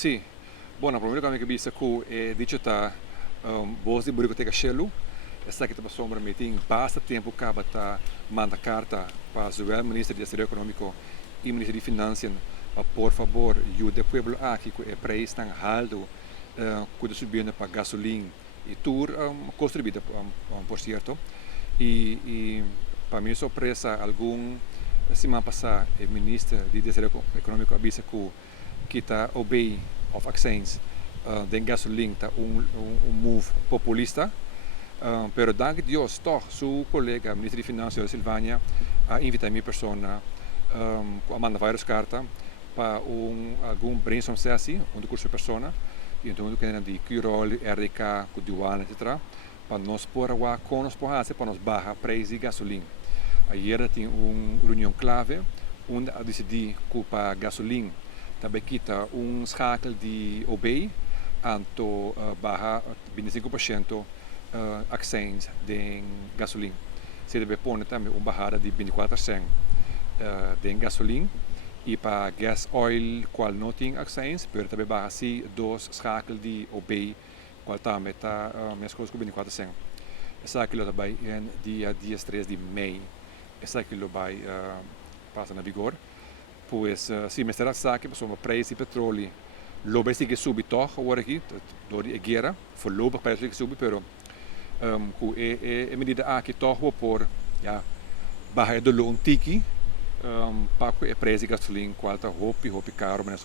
Sì, buona, primeiro que vi sacu é digita voz de biblioteca Shell, essa que estava sombra meeting basta tempo acaba tá manda carta para o ministro de Desenvolvimento Econômico e ministro de Finanças, por favor, ajude o povo aqui que o preço está alto, quando subindo para gasolina e tudo construído por certo e para minha surpresa algum semana passada o ministro de Desenvolvimento Econômico avisa que kita obey of accents den gasolina tá move populista pero dank Dios toch su colega ministro de Finanças Silvânia a invitar minha persona a mandar várias cartas para algum brainstorm session onde curso persona e então que de Quirol, RDK, Cuduana, etc. para nós pôr a com nós para nós barra preço de gasolina. Ayer tinha reunião clave onde a decidir que para gasolina também kita schakel de OBEI anto barra 25% accents de gasolina. Se deve pôr também barrada de 24% de gasolina e para gas oil qual não tem accents, pero também barra assim schakel de OBEI qual também está minhas coisas com 24%. Essa aquilo também é dia 13 de maio. Essa aquilo vai passar na vigor. Pois se me será saque para o preço de petróleo lobe sigue subir toch agora aqui door a guerra voorlopig preço que subir pero a medida aqui toch por ja barra do loon tiki para o preço de gasolina qual está hopi caro mas